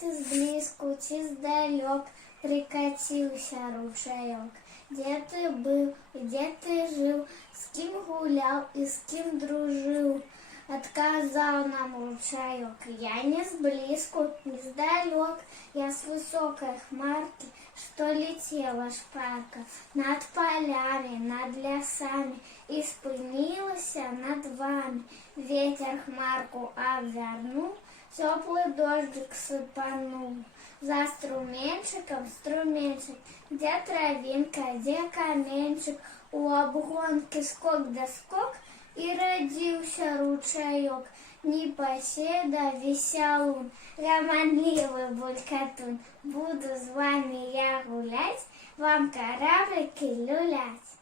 ты зблізку ці здалёк прыкаціўся ручаёк. Дзе ты быў, дзе ты жыў, з кім гуляў і з кім дружыў? Адказаў нам ручаёк: я не зблізку, не здалёк, я з высокай хмаркі, што летела шпарка над палямі, над лясамі і спынілася над вамі. Ветер хмарку абвярнуў, цёплы дожджык сыпануў. За струменчыкам струменчык, дзе травінка, дзе каменьчык, у абгонкі скок да скок, і радзіўся ручаёк, непаседа весялун, гаманлівы булькатун. Буду з вамі я гуляць, вам каравікі люляць.